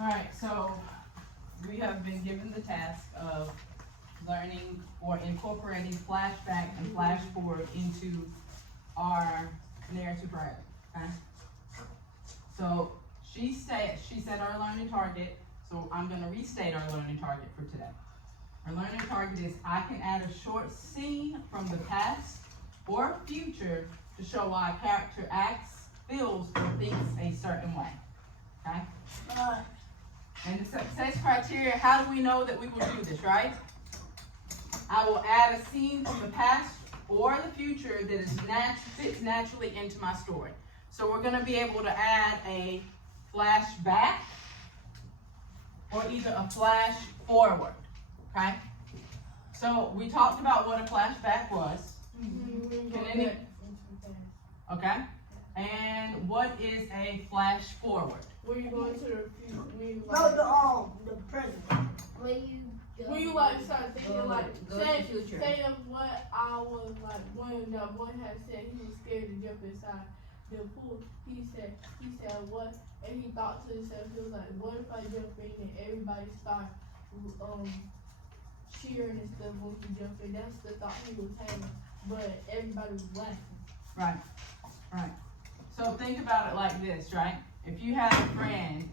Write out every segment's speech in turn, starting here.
Alright, so we have been given the task of learning or incorporating flashback and flash forward into our narrative writing. Okay? So she said our learning target, so I'm gonna restate our learning target for today. Our learning target is I can add a short scene from the past or future to show why a character acts, feels, or thinks a certain way. Okay? And the success criteria, how do we know that we will do this, right? I will add a scene from the past or the future that is fits naturally into my story. So we're going to be able to add a flashback or either a flash forward, okay? So we talked about what a flashback was. Okay? And what is a flash forward? When you go into the future, the present. when you like start thinking like say of what I was like when that boy had said he was scared to jump inside the pool. He said what, and he thought to himself, he was like, what if I jump in and everybody start cheering and stuff when he jumped in? That's the thought he was having, but everybody was laughing. Right. Right. So think about it like this, right? If you have a friend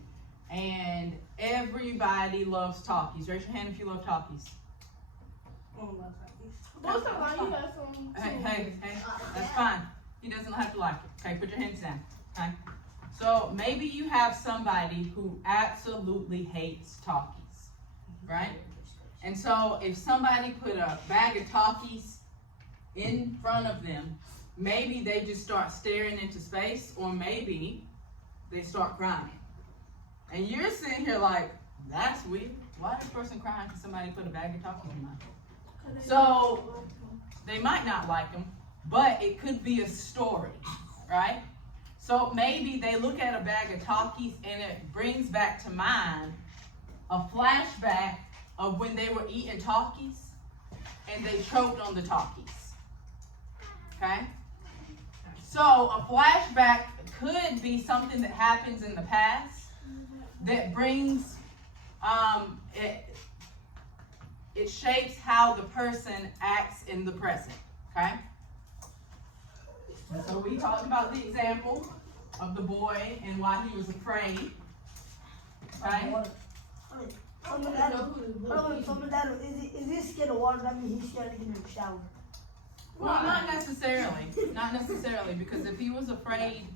and everybody loves Talkies, raise your hand if you love Talkies. Most of the time you have some. Hey, that's fine. He doesn't have to like it. Okay, put your hands down. Okay. So maybe you have somebody who absolutely hates Talkies, right? And so if somebody put a bag of Talkies in front of them, maybe they just start staring into space, or maybe they start crying. And you're sitting here like, that's weird. Why is this person crying because somebody put a bag of Talkies in my mouth? So they might not like them, but it could be a story, right? So maybe they look at a bag of Talkies and it brings back to mind a flashback of when they were eating Talkies and they choked on the Talkies. Okay? So a flashback could be something that happens in the past that brings, it shapes how the person acts in the present. Okay? And so we talked about the example of the boy and why he was afraid. Okay? Is he scared of water? That means he's scared to get in the shower. Well, not necessarily. Not necessarily, because if he was afraid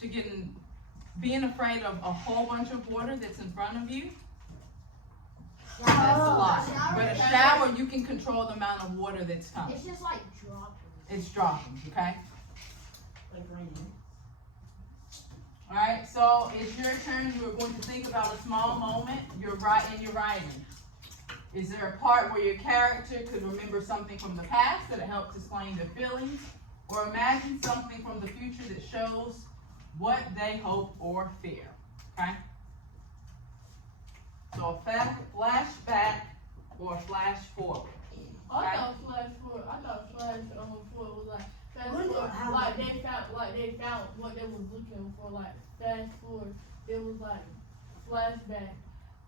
to being afraid of a whole bunch of water that's in front of you, that's a lot. But a shower, you can control the amount of water that's coming. It's just like dropping. It's dropping, okay? Like raining. Alright, so it's your turn. You're going to think about a small moment. You're writing. Is there a part where your character could remember something from the past that it helps explain their feelings? Or imagine something from the future that shows what they hope or fear? Okay? So a flashback or a flash forward. I thought flash forward was like fast forward, like they found what they was looking for. Like fast forward, it was like flashback.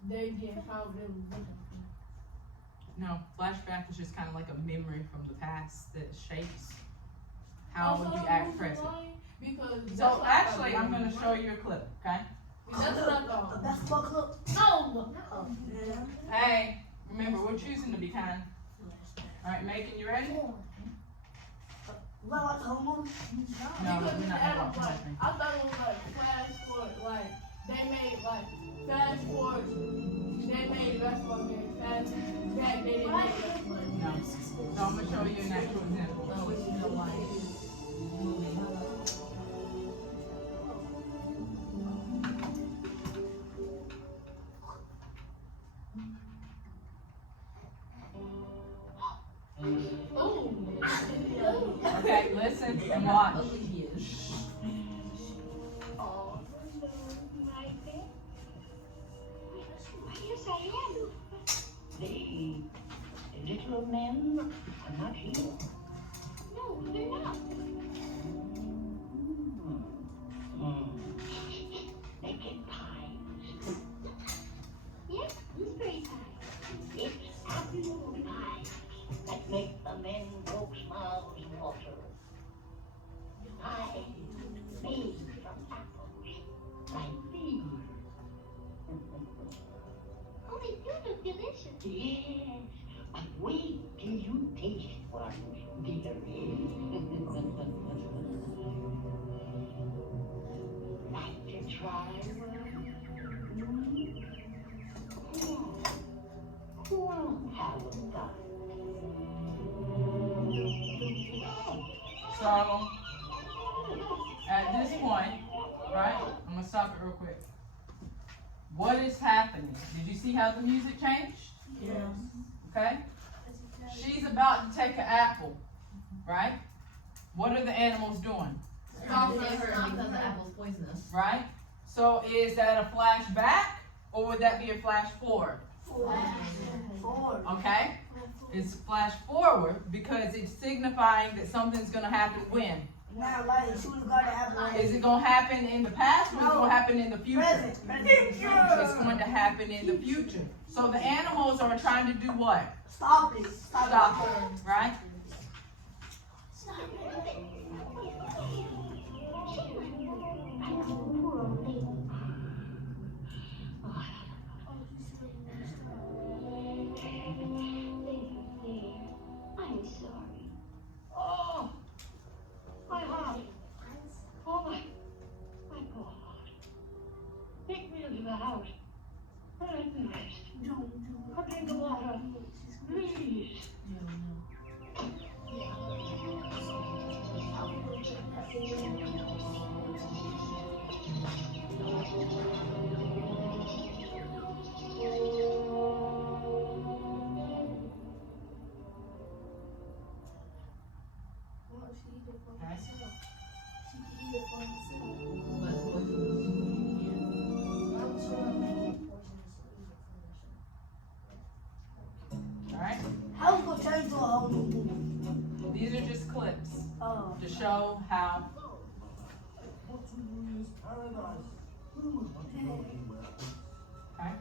They didn't find what they was looking for. No, flashback is just kind of like a memory from the past that shapes how would you act present. So actually, I'm going to show you a clip, okay? That's what I thought. A basketball club? No. Hey, remember, we're choosing to be kind. All right, Megan, you ready? What about the whole movie? No, Because we're not Adam, going to watch like, I thought it was like flash forward, like they made like fast forward. They made basketball game fast back. They didn't make basketball. No. So I'm going to show you an actual example. Okay, listen and watch. The little men are not here. No, they're not. Making pies. Yes, but wait till you taste one, dearie. Like to try one? Who won't have a bite? So, at this point, right, I'm gonna stop it real quick. What is happening? Did you see how the music changed? Yes. Okay? She's about to take an apple, right? What are the animals doing? Stop Because her. the apple's poisonous. Right? So is that a flashback or would that be a flash forward? Forward. Okay? It's flash forward because it's signifying that something's gonna happen when? Now, like, she would have got to have Is it gonna happen in the past or is it gonna happen in the future? present. It's going to happen in the future. So the animals are trying to do what? Stop it. Stop it, right? I'm sorry. Oh, my heart. Oh, my poor heart. Take me into the house. Let me rest. A drink of water. Please. But it's Alright? How we gonna turn into a whole new movie? These are just clips Oh. to show how. Okay?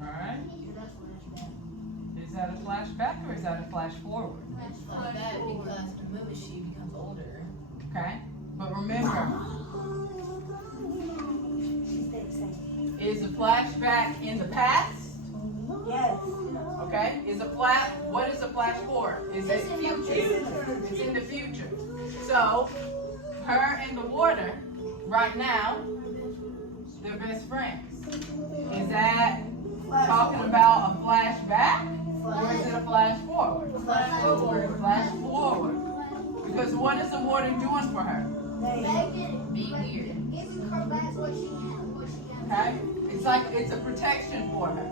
Alright? Is that a flashback or is that a flash forward? like that because the movie she becomes older. Okay? But remember, She stayed the same. is a flashback in the past? Yes. Okay? What is a flash forward? Is it future? It's in the future. So, her and the water, right now, they're best friends. Is that talking about a flashback? Or is it a flash forward? Flash forward. Flash forward. Because what is the water doing for her? Being weird. Okay? It's like it's a protection for her.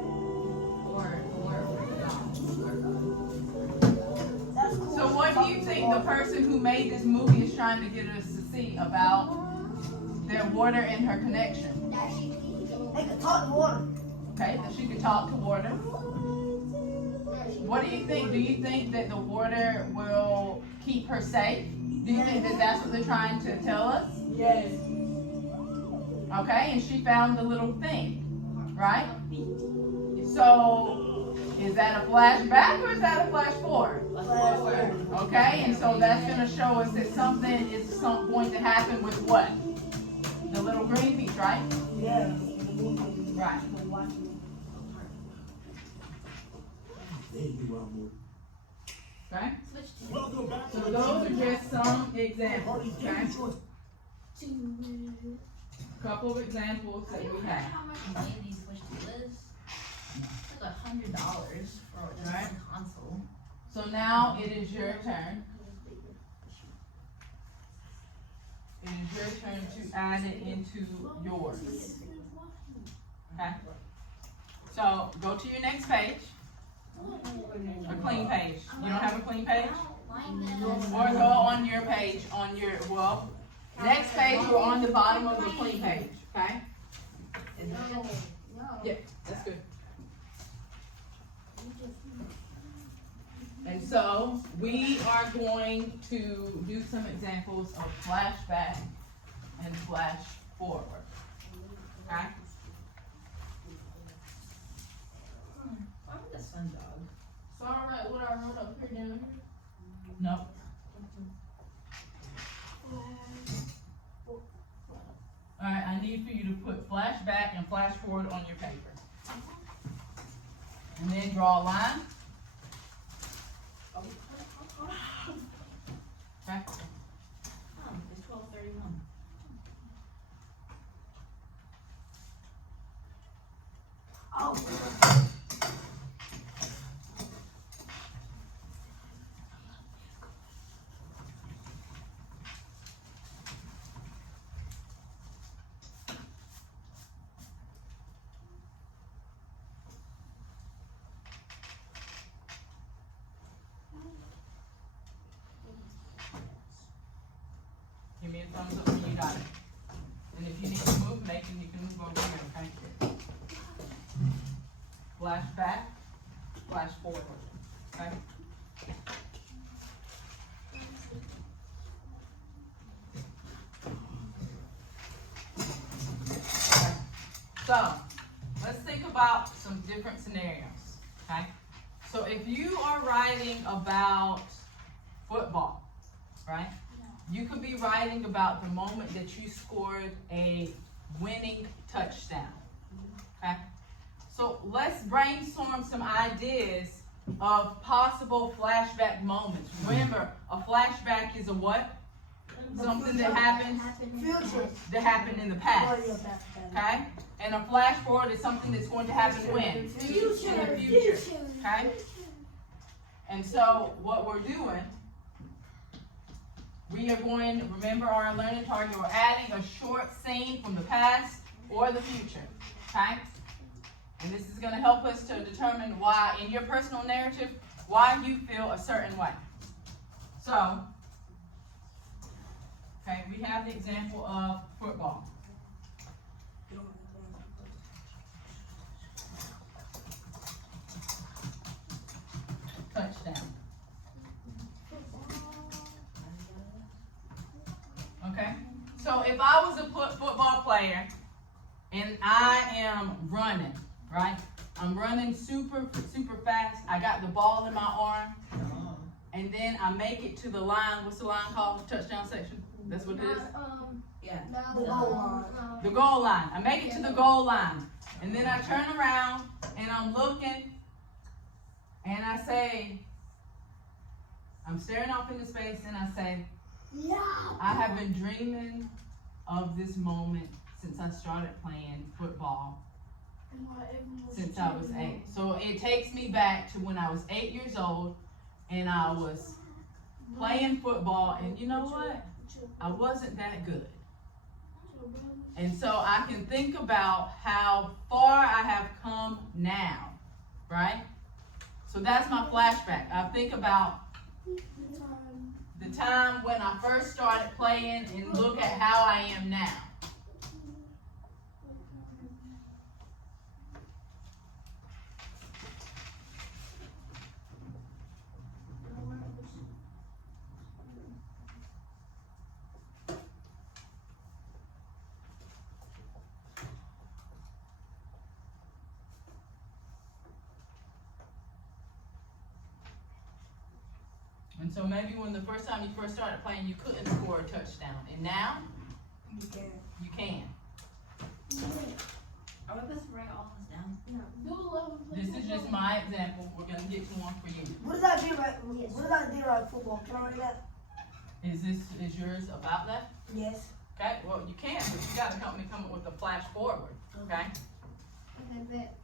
That's cool. So what do you think the person who made this movie is trying to get us to see about their water and her connection? They can talk to water. Okay, that she could talk to water. What do you think? Do you think that the water will keep her safe? Do you think that that's what they're trying to tell us? Yes. Okay, and she found the little thing, right? So, is that a flashback or is that a flash forward? Okay, and so that's going to show us that something is going to happen with what? The little green piece, right? Yes. Right. Okay? So those are just some examples, okay? couple of examples that we have. How much money these Switch 2 is? It's like $100 for just Right. one console. So now it is your turn. It is your turn to add it into yours. Okay? So go to your next page. A clean page. You don't have a clean page? Or go on your page, on your, well, next page or on the bottom of the clean page, okay? Yeah, that's good. And so we are going to do some examples of flashback and flash forward. Okay? Why would the sun dog? So I write what I wrote up here down here. Nope. Alright, I need for you to put flashback and flash forward on your paper. And then draw a line. Okay? Oh, it's 12:31. Oh. Give me a thumbs up when you got it. And if you need to move, Macon, you can move over here, okay? Flash back, flash forward, okay? Okay. So, let's think about some different scenarios, okay? So if you are writing about football, right? You could be writing about the moment that you scored a winning touchdown. Okay? So let's brainstorm some ideas of possible flashback moments. Remember, a flashback is a what? Something that happened Future. that happened in the past. Okay? And a flash forward is something that's going to happen when? In the future. Okay? And so what we're doing, we are going to remember our learning target. We're adding a short scene from the past or the future. Okay? And this is going to help us to determine why, in your personal narrative, why you feel a certain way. So, okay, we have the example of football. Touchdown. Okay? So if I was a football player and I am running, right? I'm running super fast. I got the ball in my arm. And then I make it to the line. What's the line called? Touchdown section? That's what it is? Yeah. The goal line. The goal line. I make it to the goal line. And then I turn around and I'm looking and I say, I'm staring off into space and I say, Yeah. I have been dreaming of this moment since I started playing football since I was 8. So it takes me back to when I was 8 years old and I was playing football, and you know what? I wasn't that good. And so I can think about how far I have come now, right? So that's my flashback. I think about the time when I first started playing and look at how I am now. And so maybe when the first time you first started playing, you couldn't score a touchdown. And now, You can. you can. Are we supposed to write all this down? This is just my example. We're going to get to one for you. What does that do right? What does that do right football? Can I read that? Is yours about that? Yes. Okay, well, you can, but you gotta help me come up with a flash forward, okay? Okay, bet.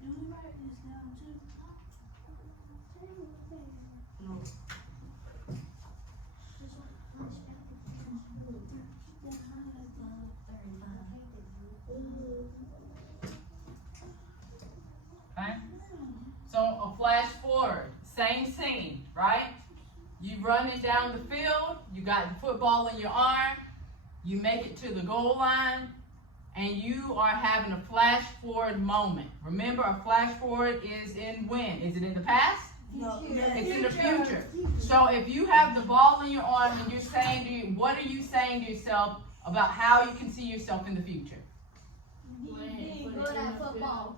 Do we write this down too? Okay? So a flash forward, same scene, right? You running down the field, you got the football in your arm, you make it to the goal line, and you are having a flash forward moment. Remember, a flash forward is in when? Is it in the past? No, It's in the future. So if you have the ball in your arm and you're saying to you, what are you saying to yourself about how you can see yourself in the future? Playing Good at football.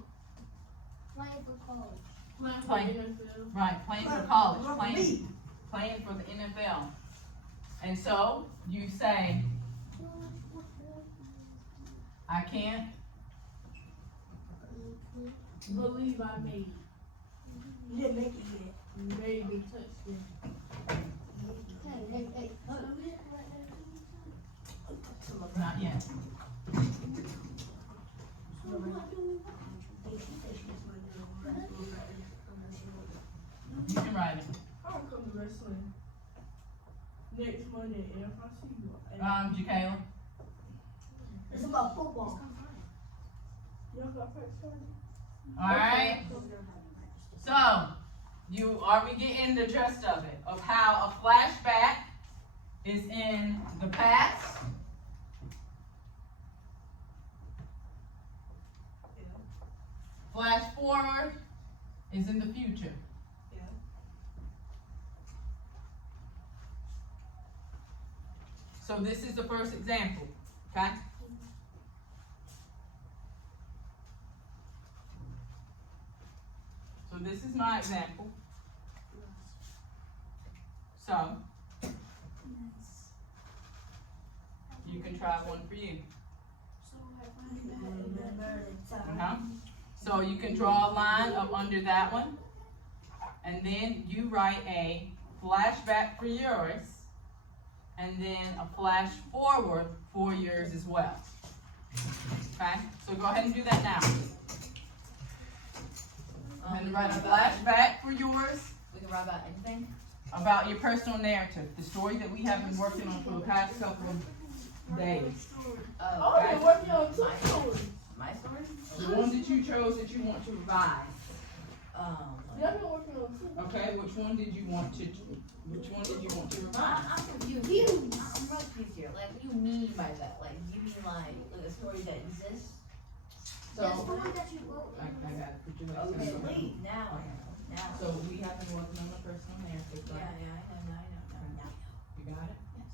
Playing for college. Playing for the NFL. Right, playing for college, playing for the NFL. And so you say, I can't Believe I made it. You didn't make it yet. Made the touchdown. Hey, not yet. You can write it. I don't come to wrestling next Monday if I see you. Jacayla. It's about football. Y'all got practice Friday? Alright. So are we getting the gist of it? Of how a flashback is in the past? Flash forward is in the future. So this is the first example, okay? So this is my example. So you can try one for you. So you can draw a line up under that one, and then you write a flashback for yours, and then a flash forward for yours as well. Okay, so go ahead and do that now. Go ahead and write a flashback for yours We can write about anything. about your personal narrative, the story that we have been working on for the past couple of days. Oh, Okay. you're working on two stories. My story? The one that you chose that you want to revise. Y'all been working on two. Okay, which one did you want to revise? I'm confused. I'm really confused here. Like, what do you mean by that? Like, do you mean like a story that exists? So, The story that you wrote. I got it. Put your legs Okay, together. wait, now I know. Now. So we have been working on the personal narrative, Yeah, right? yeah, I know. You got it? Yes.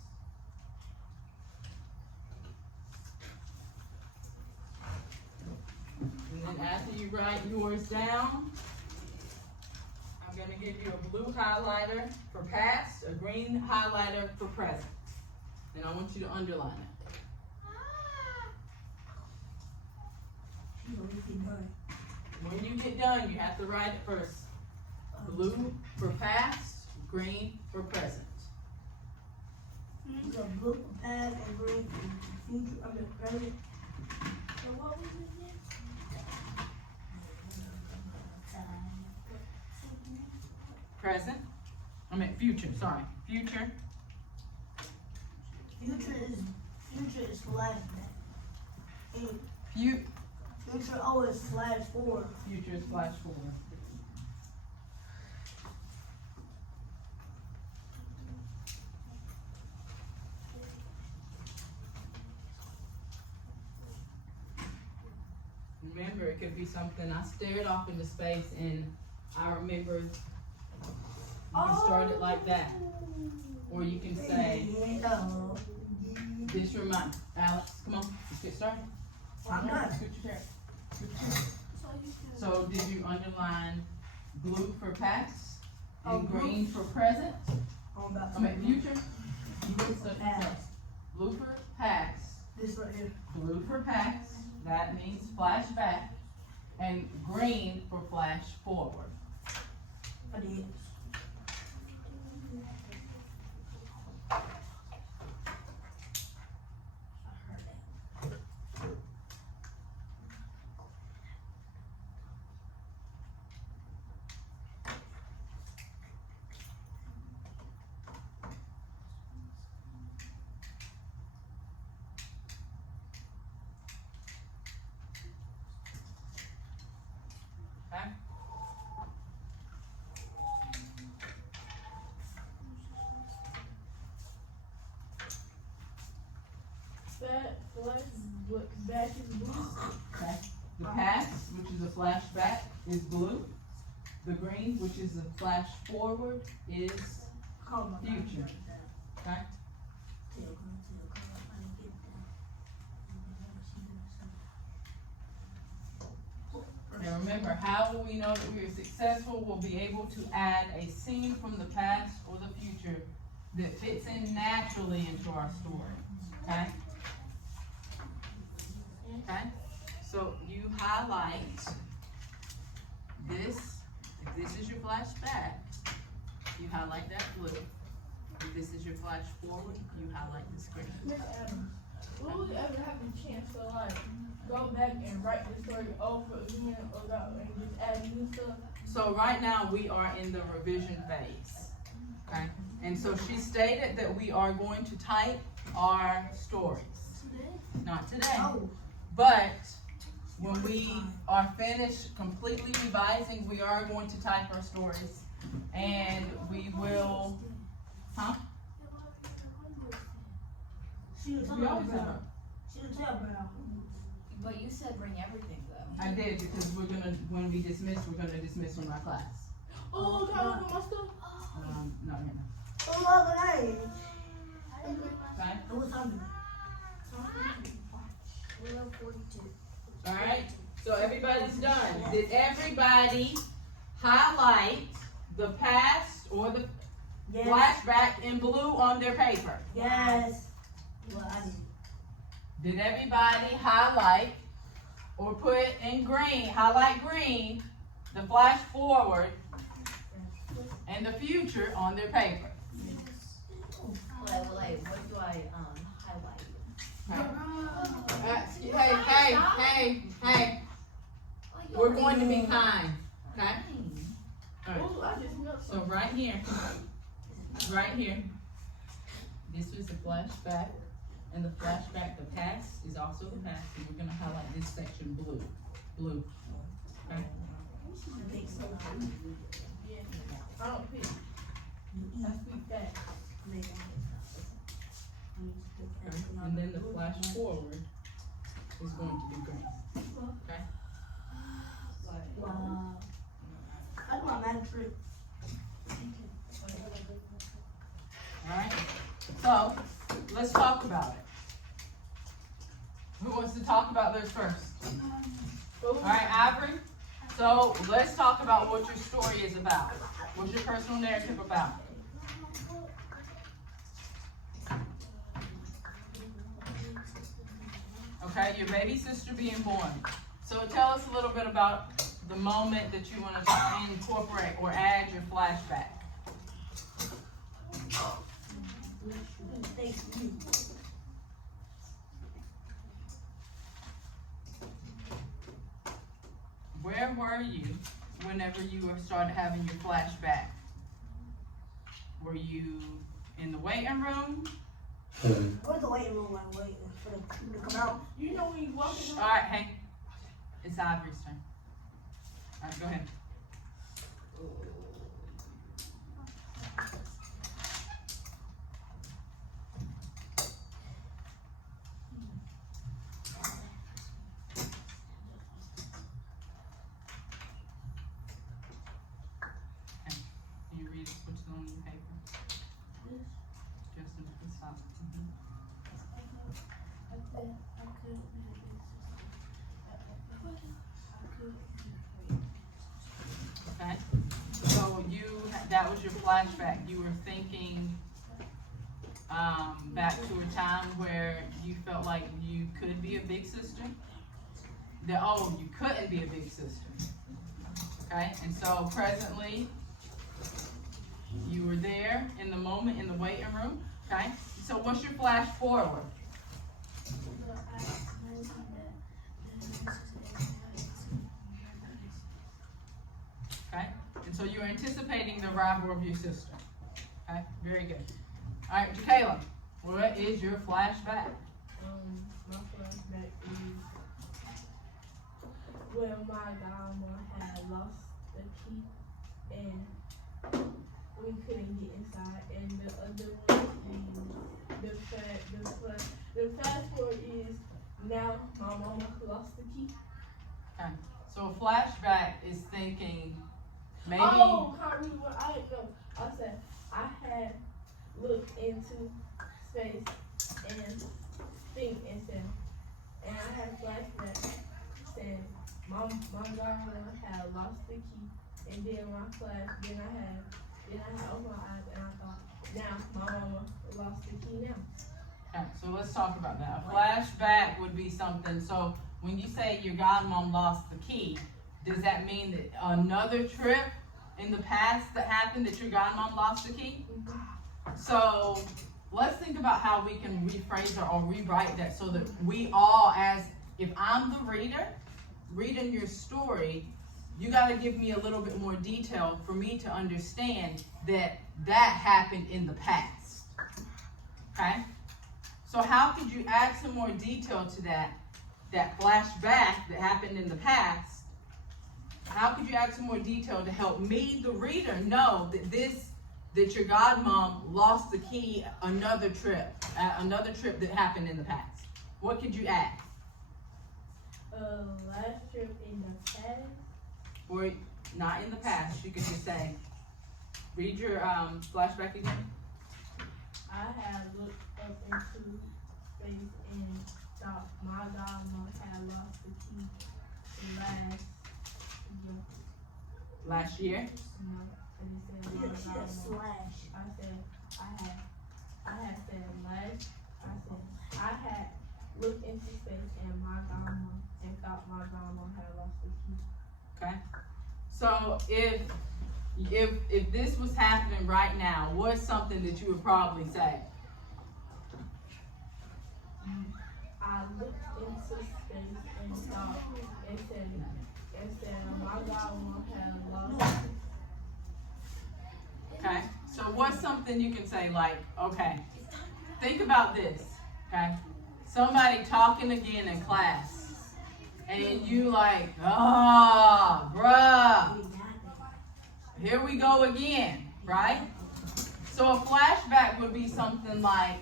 And then after you write yours down, I'm gonna give you a blue highlighter for past, a green highlighter for present. And I want you to underline it. When you get done, you have to write it first. Blue for past, green for present. So blue for past and green for future, I mean present. So what was it again? Present, future, sorry, future, Future is flashback. And fu- future always flash forward. future is flash forward. Remember, it could be something I stared off into space and I remember. You can start it like that, or you can say, "This remind Alex, come on, let's get started." I'm not. Scoot your chair. Scoot your chair. So did you underline blue for past and green for present? I'm about Future. You would say Past. blue for past This right here. Blue for past, that means flashback, and green for flash forward. I did. Okay? Back is blue. Okay. The past, which is a flashback, is blue. The green, which is a flash forward, is Oh my God. future. Okay? Now remember, how will we know that we are successful? We'll be able to add a scene from the past or the future that fits in naturally into our story. Okay? Okay? So you highlight this. If this is your flashback, you highlight that blue. If this is your flash forward, you highlight this green. Miss Adams, will we ever have the chance to like go back and write the story over again or go and just add new stuff? So right now, we are in the revision phase, okay? And so she stated that we are going to type our stories. Not today, Oh, but when we are finished completely revising, we are going to type our stories. And we will, huh? she was We talking always have about. She was talking about. But you said bring everything though. I did, because we're gonna, when we dismiss, we're gonna dismiss from our class. Oh, can I look at my stuff? No, no, no. Oh, look at that. Okay? It was something. Willow 42. Alright, so everybody's done. Did everybody highlight the past or the Yes. flashback in blue on their paper? Yes. Well, I did. Did everybody highlight or put in green, highlight green, the flash forward and the future on their paper? What do I highlight? Hey, we're going to be kind, okay? Oh, I just smelled So right here, this was the flashback, and the flashback, the past is also the past, and we're gonna highlight this section blue, okay? I don't pick. I speak back. And then the flash forward is going to be green, okay? Wow. I do my magic trick. Alright, so, let's talk about it. Who wants to talk about this first? Alright, Ivory, so let's talk about what your story is about. What's your personal narrative about? Okay, your baby sister being born. So tell us a little bit about the moment that you want to incorporate or add your flashback. Thanks to you. Where were you whenever you started having your flashback? Were you in the waiting room? Where's the waiting room? I'm waiting for them to come out. You know when you walk in the Alright, hey, it's Ivory's turn. Alright, go ahead. Okay, can you read us what's on your paper? Justin, please stop. Okay, so that was your flashback. You were thinking back to a time where you felt like you could be a big sister. You couldn't be a big sister. Okay, and so presently, you were there in the moment in the waiting room. Okay, so what's your flash forward? Okay, and so you're anticipating the arrival of your sister. Okay, very good. All right, Jacayla, what is your flashback? My flashback is when my grandma had lost the key and we couldn't get inside, and the other one is the fast forward is now my mama lost the key. Okay, so a flashback is thinking maybe. Oh, can't read what I know. I said I had looked into space and think and said, and I had a flashback saying my grandmother had lost the key, and then then I opened my eyes and I thought, now my mama lost the key now. Okay, so let's talk about that. A flashback would be something. So when you say your godmom lost the key, does that mean that another trip in the past that happened that your godmom lost the key? So let's think about how we can rephrase or rewrite that so that we all, if I'm the reader, reading your story, you got to give me a little bit more detail for me to understand that happened in the past. Okay? So how could you add some more detail to that flashback that happened in the past? How could you add some more detail to help me, the reader, know that your godmom lost the key another trip that happened in the past? What could you add? Last trip in the past. Or not in the past, you could just say, read your flashback again. I had looked up into space and thought my godmom had lost the key Last year? No, and it said my godmom. I had looked into space and thought my godmom had lost the key. Okay. So if this was happening right now, what's something that you would probably say? I looked into space and thought and said my godmom had lost. Okay. So what's something you can say like, okay, think about this. Okay. Somebody talking again in class. And you like, bruh, here we go again, right? So a flashback would be something like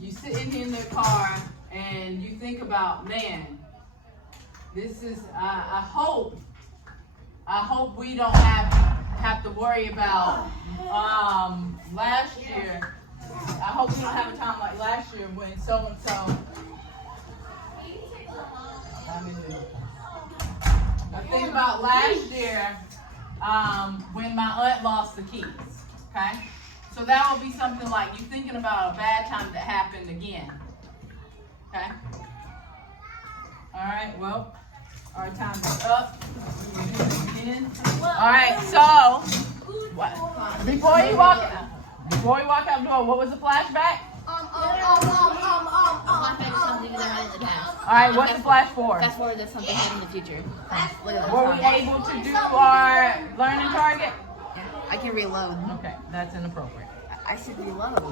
you sitting in the car and you think about, man, this is, I hope we don't have to worry about last year. I hope we don't have a time like last year when so-and-so. I think about last year when my aunt lost the keys. Okay, so that will be something like you thinking about a bad time that happened again. Okay. All right. Well, our time is up. We'll do this again. All right. So, before you walk out the door, what was the flashback? Flashback is something that happened in the past. All right. What's the flash forward? Fast forward, that's something happened in the future. Look at Were we able to do our learning target? I can reload. Okay, that's inappropriate. I should reload.